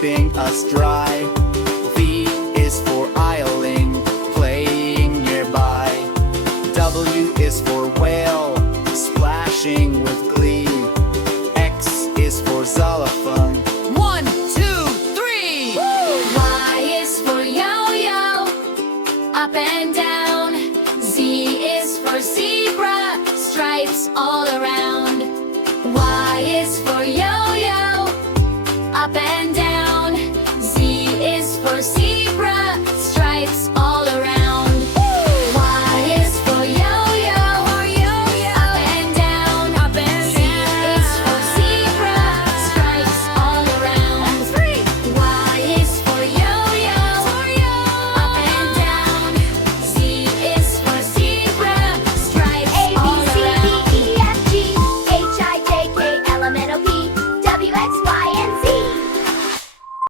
keeping us dry. V is for isling, playing nearby. W is for whale, splashing with glee. X is for xylophone. 1, 2, 3. Y is for yo-yo, up and down. Z is for zebra, stripes all around. Y is for yo-yo, up and down. Z is for zebra.